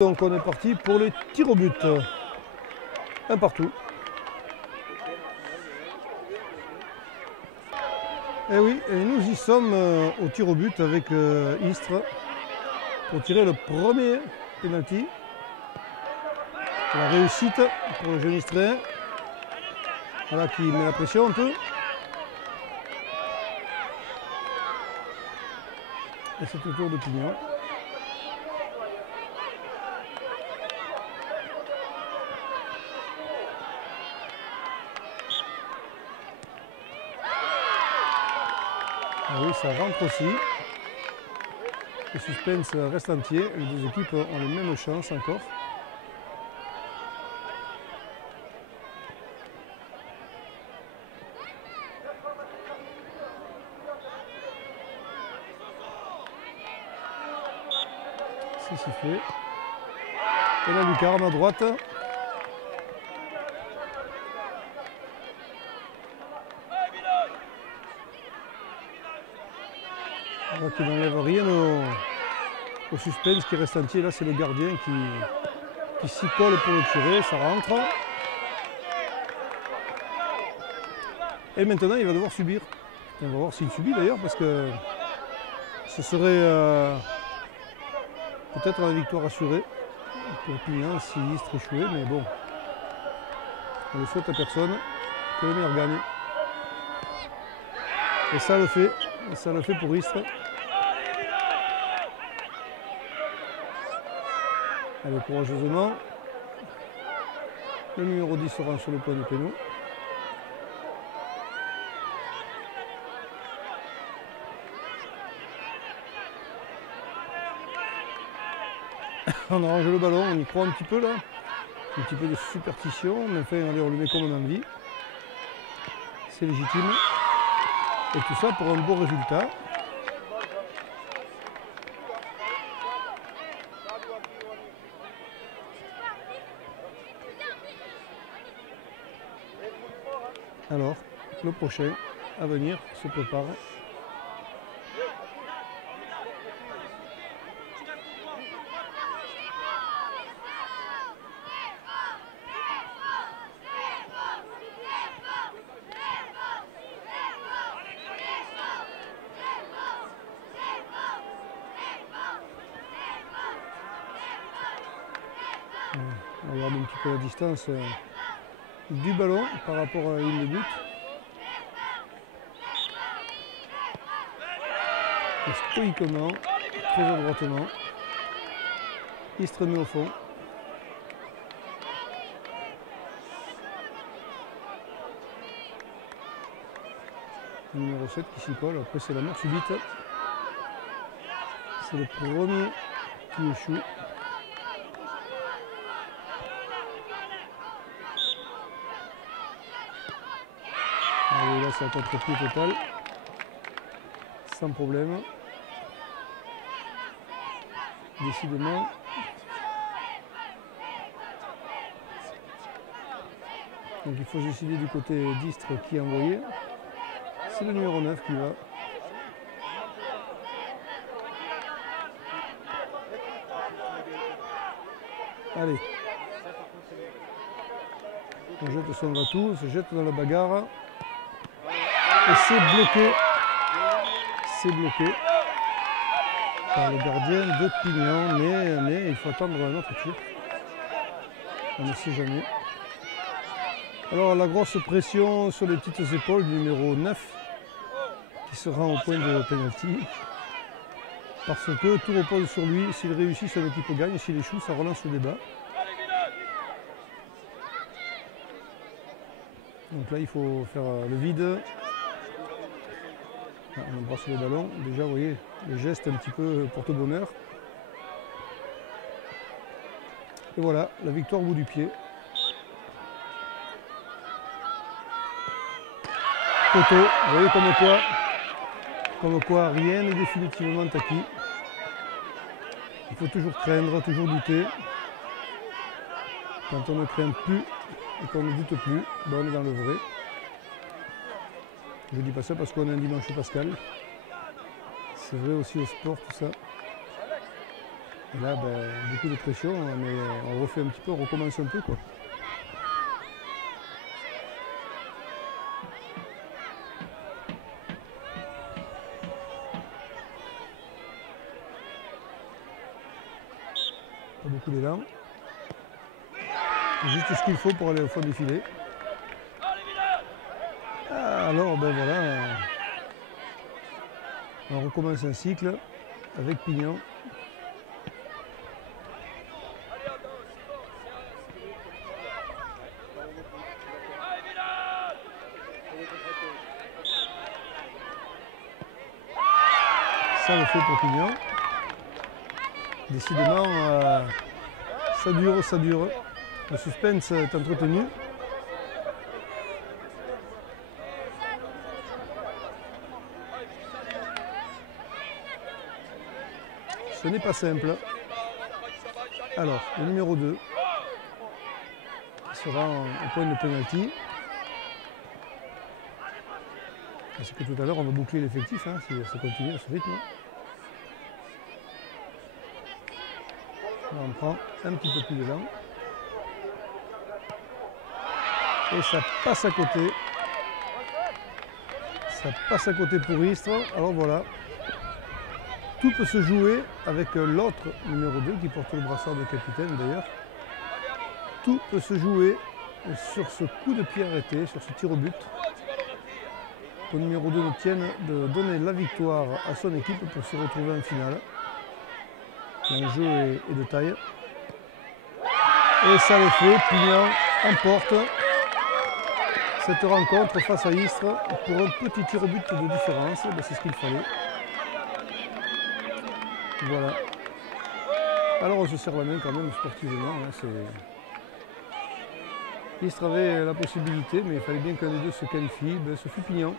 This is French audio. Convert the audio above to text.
Donc on est parti pour les tirs au but. Un partout. Et oui, et nous y sommes au tir au but avec Istres pour tirer le premier penalty. La réussite pour le jeune Istréen. Voilà qui met la pression un peu. Et c'est au tour de Pignon. Ah oui, ça rentre aussi. Le suspense reste entier. Les deux équipes ont les mêmes chances encore. C'est sifflé. Et la lucarne à droite. On voit qu'il n'enlève rien au suspense qui reste entier. Là, c'est le gardien qui s'y colle pour le tirer. Ça rentre. Et maintenant, il va devoir subir. On va voir s'il subit d'ailleurs, parce que ce serait peut-être la victoire assurée pour Pignon si Istres échouait. Mais bon, on ne le souhaite à personne. Que le meilleur gagne. Et ça le fait. Et ça le fait pour Istres. Allez, courageusement. Le numéro 10 sera sur le point de péno. On arrange le ballon, on y croit un petit peu là. Un petit peu de superstition, mais enfin, allez, on le met comme on a envie. C'est légitime. Et tout ça pour un beau résultat. Alors, le prochain à venir se prépare. On regarde un petit peu la distance du ballon par rapport à la ligne de but. Et stoïquement, très adroitement, Istres met au fond. Le numéro 7 qui s'y colle, après c'est la mort subite. C'est le premier qui échoue. Et là c'est un contre-pied total, sans problème. Décidément. Donc il faut décider du côté d'Istres qui est envoyé. C'est le numéro 9 qui va. Allez. On jette son va-tout, on se jette dans la bagarre. Et c'est bloqué. C'est bloqué par le gardien de Pignon. Mais il faut attendre un autre tir. On ne sait jamais. Alors la grosse pression sur les petites épaules du numéro 9 qui sera au point de penalty. Parce que tout repose sur lui. S'il réussit, son équipe gagne. S'il échoue, ça relance le débat. Donc là, il faut faire le vide. On embrasse le ballon. Déjà, vous voyez, le geste un petit peu porte-bonheur. Et voilà, la victoire au bout du pied. Poteau, vous voyez comme quoi rien n'est définitivement acquis. Il faut toujours craindre, toujours douter. Quand on ne craint plus et qu'on ne doute plus, ben on est dans le vrai. Je ne dis pas ça parce qu'on a un dimanche pascal. C'est vrai aussi au sport, tout ça. Et là, ben, beaucoup de pression, mais on refait un petit peu, on recommence un peu, quoi. Pas beaucoup d'élan. Juste ce qu'il faut pour aller au fond du filet. Ah, alors, ben voilà. On recommence un cycle avec Pignon. Ça le fait pour Pignon. Décidément, ça dure, ça dure. Le suspense est entretenu. Ce n'est pas simple. Alors, le numéro 2 qui sera au point de pénalty. Parce que tout à l'heure, on va boucler l'effectif, hein, si ça continue à ce rythme. Là, on prend un petit peu plus d'élan. Et ça passe à côté. Ça passe à côté pour Istres. Alors voilà. Tout peut se jouer avec l'autre numéro 2 qui porte le brassard de capitaine d'ailleurs. Tout peut se jouer sur ce coup de pied arrêté, sur ce tir au but. Le numéro 2 obtienne de donner la victoire à son équipe pour se retrouver en finale. L'enjeu est de taille. Et ça le fait, Pignon emporte cette rencontre face à Istres pour un petit tir au but de différence. C'est ce qu'il fallait. Voilà. Alors on se serre la main quand même sportivement. Hein, Istres avait la possibilité, mais il fallait bien qu'un des deux se qualifie. Ben, ce fut Pignon.